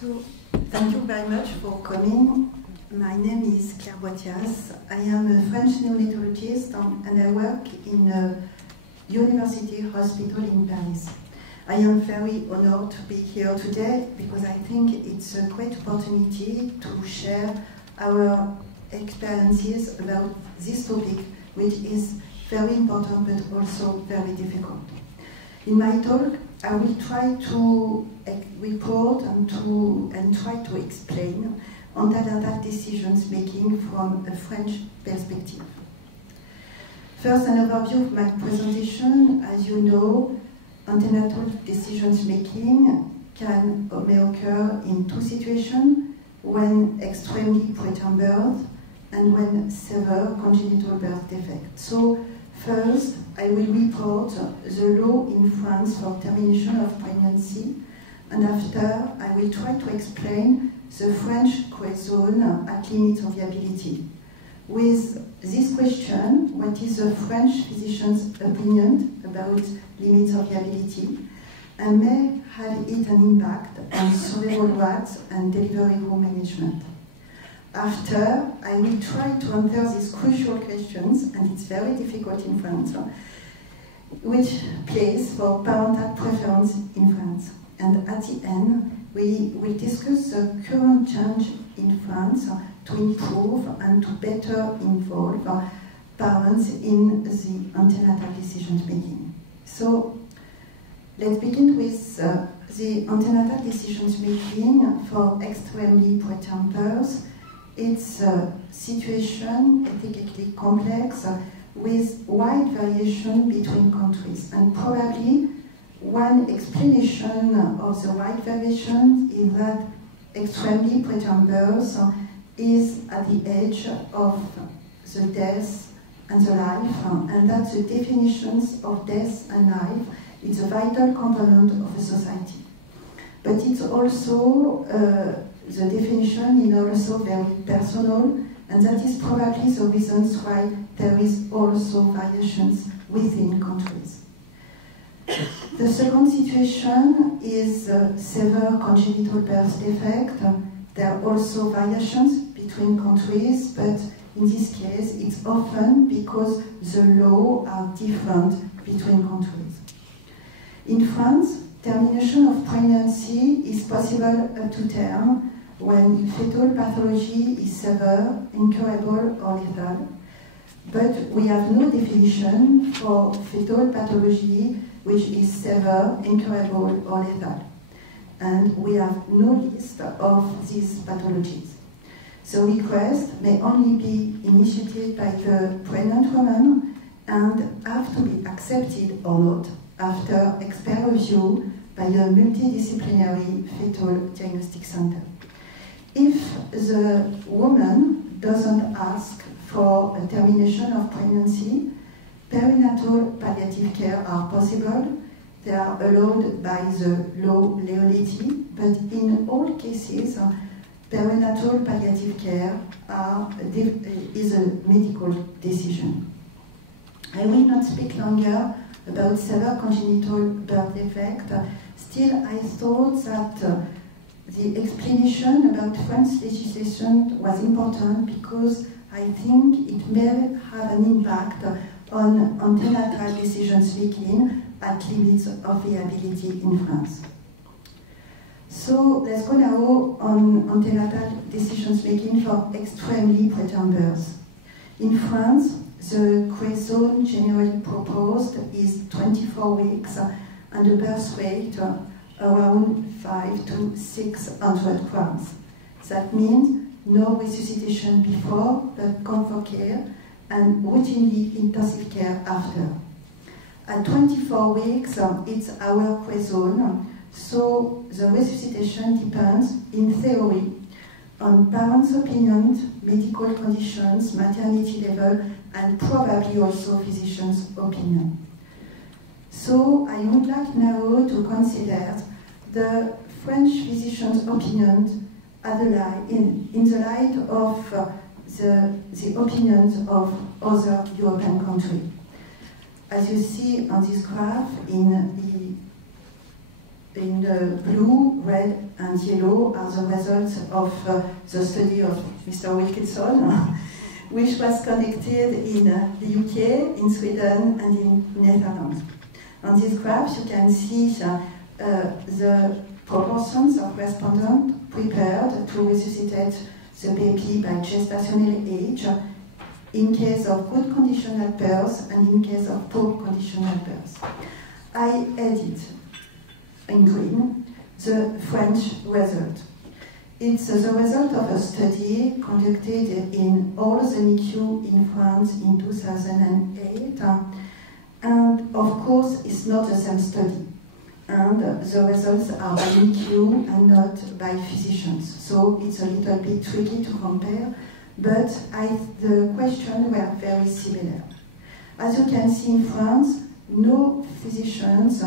So, thank you very much for coming. My name is Claire Boitias. I am a French neonatologist and I work in a university hospital in Paris. I am very honored to be here today because I think it's a great opportunity to share our experiences about this topic, which is very important but also very difficult. In my talk, I will try to report and try to explain antenatal decisions making from a French perspective. First, an overview of my presentation. As you know, antenatal decisions making may occur in two situations: when extremely preterm birth and when severe congenital birth defect. So, first, I will report the law in France for termination of pregnancy, and after, I will try to explain the French gray zone at limits of viability. With this question, what is the French physician's opinion about limits of viability, and may have it an impact on survival rates and delivery room management. After, I will try to answer these crucial questions, and it's very difficult in France, which place for parental preference in France. And at the end, we will discuss the current change in France to improve and to better involve parents in the antenatal decision making. So, let's begin with the antenatal decision making for extremely preterm birth. It's a situation ethically complex with wide variation between countries, and probably one explanation of the wide variation is that extremely preterm birth is at the edge of the death and the life, and that the definitions of death and life is a vital component of a society. But it's also the definition is also very personal, and that is probably the reasons why there is also variations within countries. The second situation is severe congenital birth defect. There are also variations between countries, but in this case it's often because the laws are different between countries. In France, termination of pregnancy is possible up to term when fetal pathology is severe, incurable, or lethal. But we have no definition for fetal pathology which is severe, incurable, or lethal. And we have no list of these pathologies. The request may only be initiated by the pregnant woman and have to be accepted or not after expert review by a multidisciplinary fetal diagnostic center. If the woman doesn't ask for a termination of pregnancy, perinatal palliative care are possible. They are allowed by the law Leonetti, but in all cases, perinatal palliative care is a medical decision. I will not speak longer about severe congenital birth defect. Still, I thought that the explanation about French legislation was important because I think it may have an impact on antenatal decisions making at limits of viability in France. So let's go now on antenatal decisions making for extremely preterm birth. In France, the gray zone generally proposed is 24 weeks and a birth rate around 500 to 600 grams. That means no resuscitation before, but comfort care and routinely intensive care after. At 24 weeks, it's our gray zone, so the resuscitation depends, in theory, on parents' opinions, medical conditions, maternity level, and probably also physicians' opinion. So I would like now to consider the French physician's opinion in the light of the opinions of other European countries. As you see on this graph, in in blue, red and yellow are the results of the study of Mr. Wilkinson, which was conducted in the UK, in Sweden and in Netherlands. On this graph you can see the proportions of respondents prepared to resuscitate the baby by gestational age in case of good conditional birth and in case of poor conditional birth. I added in green the French result. It's the result of a study conducted in all the NICU in France in 2008, and of course it's not the same study, and the results are by NICU and not by physicians, so it's a little bit tricky to compare, but the questions were very similar. As you can see in France, no physicians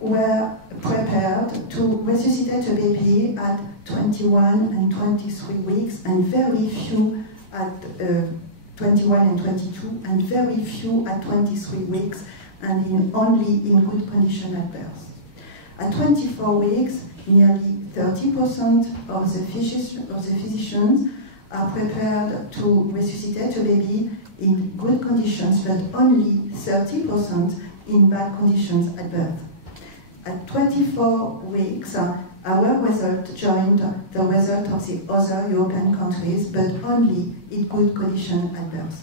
were prepared to resuscitate a baby at 21 and 23 weeks, and very few at 21 and 22, and very few at 23 weeks, and only in good condition at birth. At 24 weeks, nearly 30% of the physicians are prepared to resuscitate a baby in good conditions, but only 30% in bad conditions at birth. At 24 weeks, our result joined the result of the other European countries, but only in good condition at birth.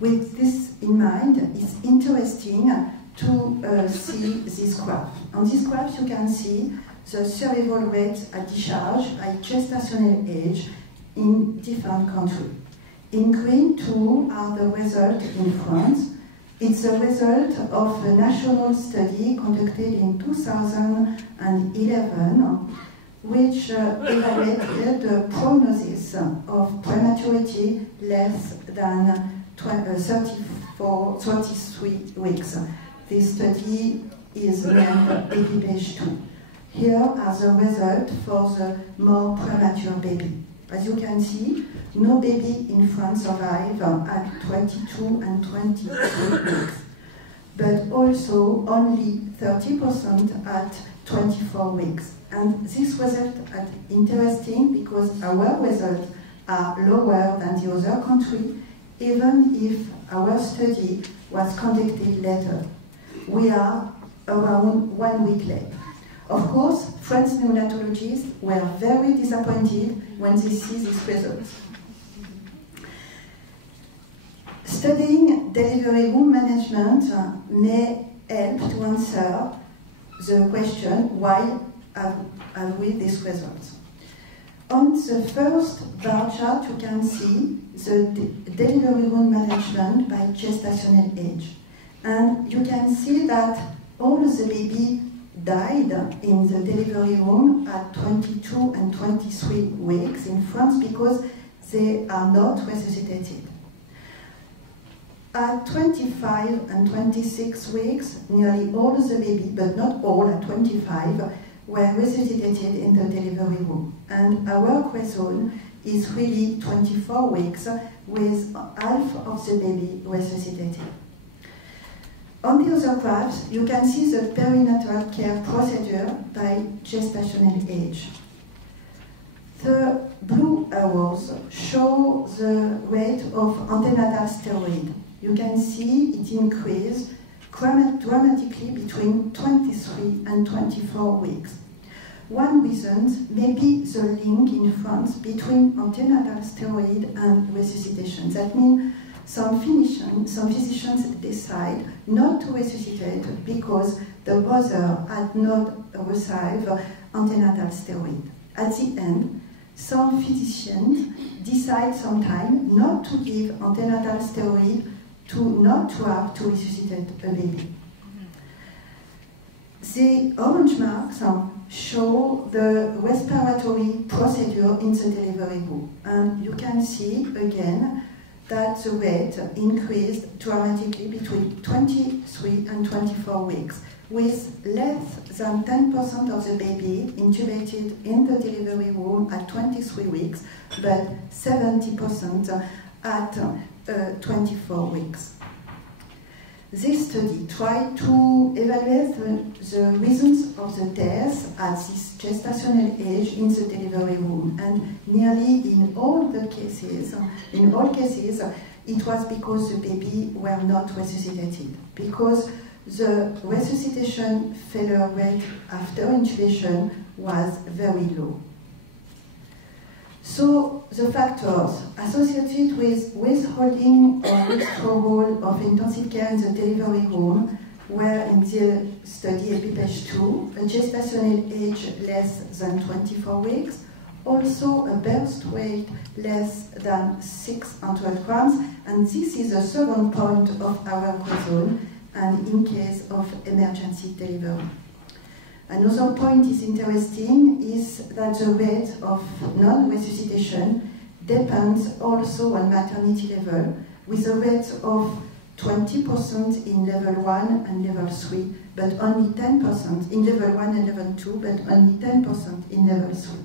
With this in mind, it's interesting to see this graph. On this graph you can see the survival rate at discharge by gestational age in different countries. In green, two are the results in France. It's a result of a national study conducted in 2011, whiwhich evaluated the prognosis of prematurity less than 33 weeks. This study is named EPIPAGE-2. Here are the results for the more premature baby. As you can see, no baby in France survived at 22 and 23 weeks, but also only 30% at 24 weeks. And this result is interesting because our results are lower than the other country, even if our study was conducted later. We are around 1 week late. Of course, French neonatologists were very disappointed when they see these results. Studying delivery room management may help to answer the question, why have we these results? On the first bar chart, you can see the delivery room management by gestational age. And you can see that all the babies died in the delivery room at 22 and 23 weeks in France because they are not resuscitated. At 25 and 26 weeks, nearly all the babies, but not all at 25, were resuscitated in the delivery room. And our zone is really 24 weeks, with half of the baby resuscitated. On the other graphs, you can see the perinatal care procedure by gestational age. The blue arrows show the rate of antenatal steroid. You can see it increased dramatically between 23 and 24 weeks. One reason may be the link in France between antenatal steroid and resuscitation. That means some physicians decide not to resuscitate because the mother had not received antenatal steroid. At the end, some physicians decide sometimes not to give antenatal steroid not to have to resuscitate a baby. The orange marks show the respiratory procedure in the delivery room. And you can see again that the rate increased dramatically between 23 and 24 weeks, with less than 10% of the baby intubated in the delivery room at 23 weeks, but 70% at 24 weeks. This study tried to evaluate the reasons of the death at this gestational age in the delivery room, and nearly in all cases, it was because the baby were not resuscitated, because the resuscitation failure rate after intubation was very low. So the factors associated with withholding or withdrawal of intensive care in the delivery room were in the study EPIPES 2, a gestational age less than 24 weeks, also a birth weight less than 600 grams, and this is the second point of our question, and in case of emergency delivery. Another point is interesting is that the rate of non-resuscitation depends also on maternity level, with a rate of 20% in level 1 and level 3, but only 10% in level 1 and level 2, but only 10% in level 3.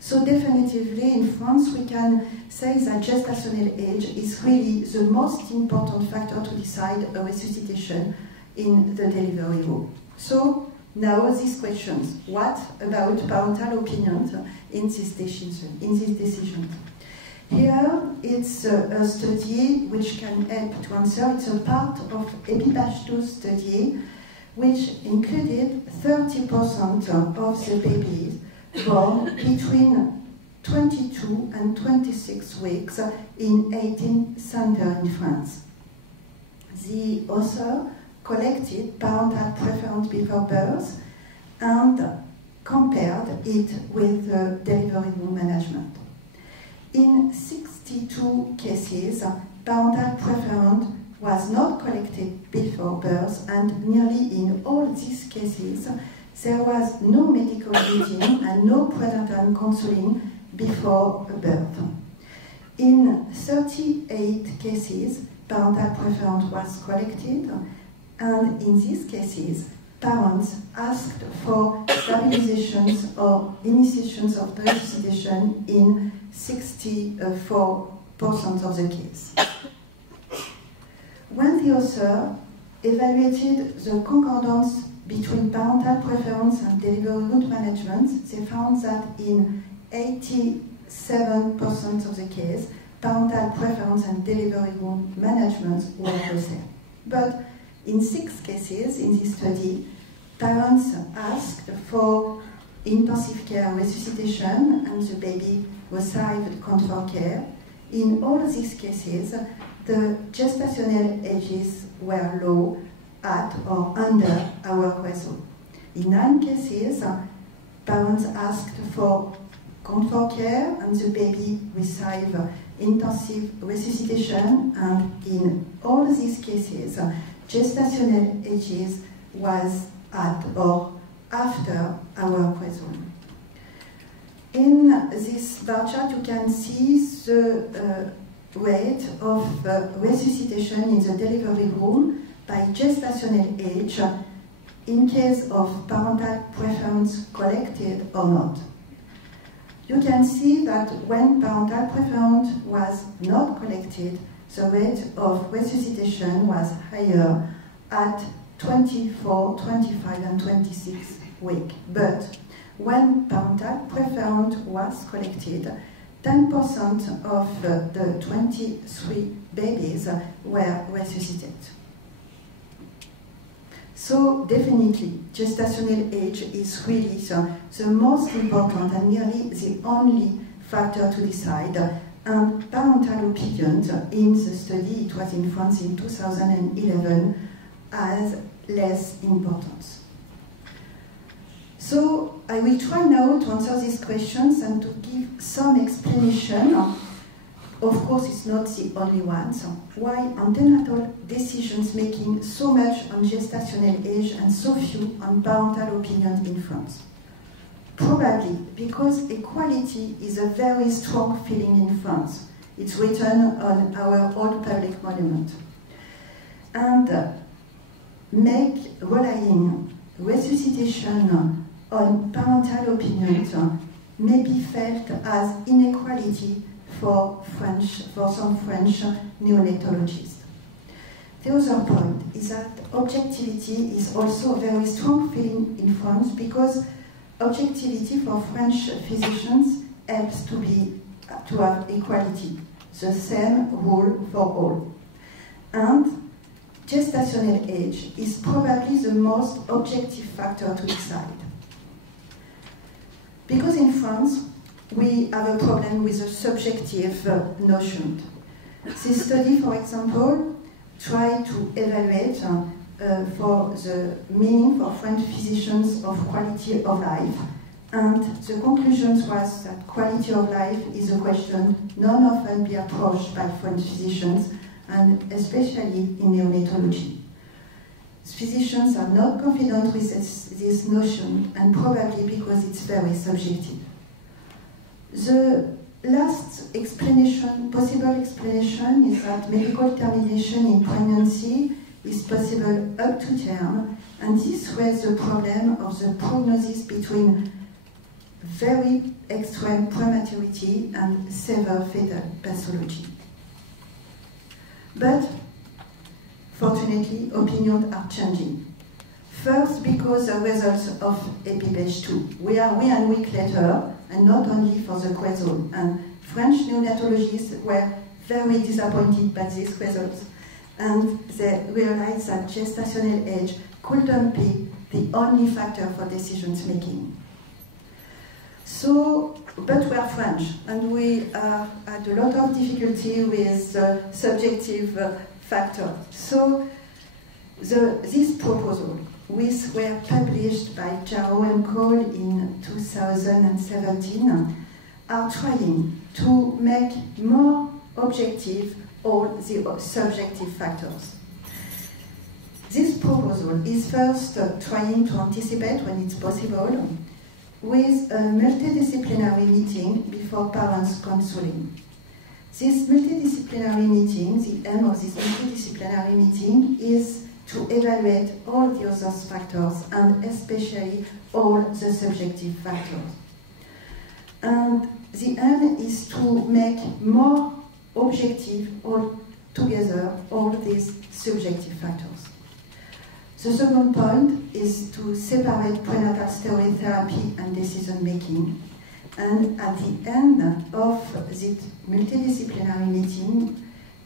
So definitively in France we can say that gestational age is really the most important factor to decide a resuscitation in the delivery room. So now these questions: what about parental opinions in this decision? Here it's a study which can help to answer. It's a part of EPIPES 2 study which included 30% of the babies born between 22 and 26 weeks in 18 centers in France. The author collected parental preference before birth and compared it with delivery room management. In 62 cases, parental preference was not collected before birth, and nearly in all these cases, there was no medical meeting and no prenatal counseling before birth. In 38 cases, parental preference was collected, and in these cases, parents asked for stabilizations or initiations of resuscitation in 64% of the case. When the author evaluated the concordance between parental preference and delivery route management, they found that in 87% of the case, parental preference and delivery room management were the same. But in 6 cases in this study, parents asked for intensive care resuscitation and the baby received comfort care. In all these cases, the gestational ages were low, at or under our threshold. In 9 cases, parents asked for comfort care and the baby received intensive resuscitation, and in all these cases, gestational ages was at or after our threshold. In this bar chart, you can see the rate of resuscitation in the delivery room by gestational age in case of parental preference collected or not. You can see that when parental preference was not collected, the rate of resuscitation was higher at 24, 25, and 26 weeks. But when parental preference was collected, 10% of the 23 babies were resuscitated. So definitely, gestational age is really the most important and nearly the only factor to decide. And parental opinions in the study, it was in France in 2011, has less importance. So I will try now to answer these questions and to give some explanation. Of course, it's not the only one. So why antenatal decisions making so much on gestational age and so few on parental opinions in France? Probably because equality is a very strong feeling in France. It's written on our old public monument. And make relying resuscitation on parental opinions may be felt as inequality for some French neonatologists. The other point is that objectivity is also a very strong feeling in France, because objectivity for French physicians helps to have equality, the same rule for all. And gestational age is probably the most objective factor to decide. Because in France, we have a problem with a subjective notion. This study, for example, tried to evaluate for the meaning for French physicians of quality of life, and the conclusion was that quality of life is a question not often be approached by French physicians, and especially in neonatology. Physicians are not confident with this notion, and probably because it's very subjective. The last explanation, possible explanation, is that medical termination in pregnancy is possible up to term, and this raises the problem of the prognosis between very extreme prematurity and severe fetal pathology. But fortunately, opinions are changing. First, because the results of EPIPEJ-2. We are 1 week later, and not only for the CRESOL. And French neonatologists were very disappointed by these results. And they realized that gestational age couldn't be the only factor for decisions making. So, but we are French, and we had a lot of difficulty with subjective factor. So, this proposal, which were published by Jarrow and Cole in 2017, are trying to make more objective all the subjective factors. This proposal is first trying to anticipate, when it's possible, with a multidisciplinary meeting before parents counseling. This multidisciplinary meeting, the aim of this multidisciplinary meeting is to evaluate all the other factors, and especially all the subjective factors. And the aim is to make more objective all together all these subjective factors. The second point is to separate prenatal steroid therapy and decision making. And at the end of the multidisciplinary meeting,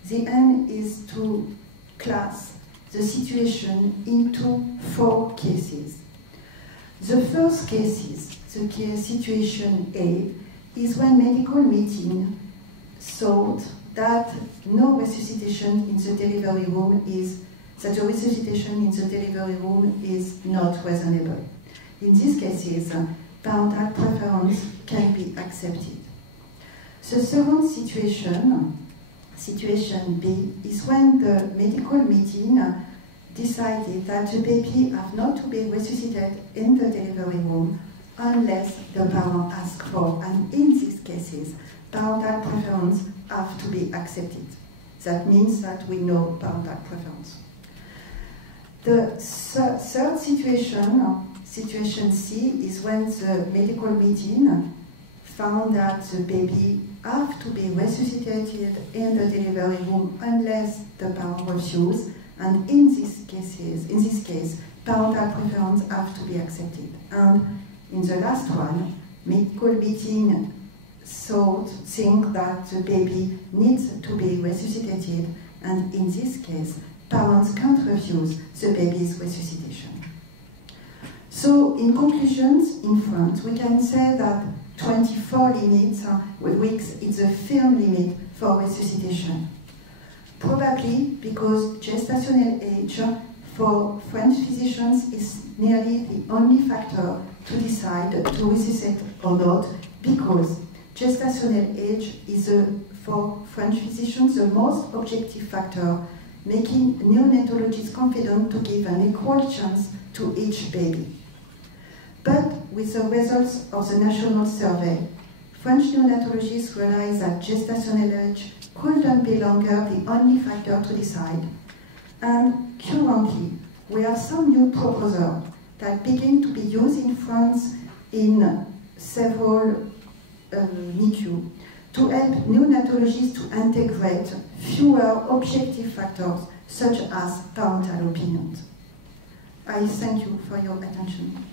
the aim is to class the situation into 4 cases. The first cases, the case situation A, is when medical meeting thought that no resuscitation in the delivery room is, that the resuscitation in the delivery room is not reasonable. In these cases, parental preference can be accepted. The second situation, situation B, is when the medical meeting decided that the baby have not to be resuscitated in the delivery room unless the parent asks for, and in these cases, parental preference have to be accepted. That means that we know parental preference. The third situation, situation C, is when the medical meeting found that the baby have to be resuscitated in the delivery room unless the parent refuses, and in these cases, in this case, parental preference have to be accepted. And in the last one, medical meeting think that the baby needs to be resuscitated, and in this case, parents can't refuse the baby's resuscitation. So, in conclusions, in France, we can say that 24 weeks is a firm limit for resuscitation. Probably because gestational age for French physicians is nearly the only factor to decide to resuscitate or not, because gestational age is, for French physicians, the most objective factor, making neonatologists confident to give an equal chance to each baby. But with the results of the national survey, French neonatologists realized that gestational age couldn't be longer the only factor to decide. And currently, we have some new proposals that begin to be used in France in several NICU to help neonatologists to integrate fewer objective factors, such as parental opinions. I thank you for your attention.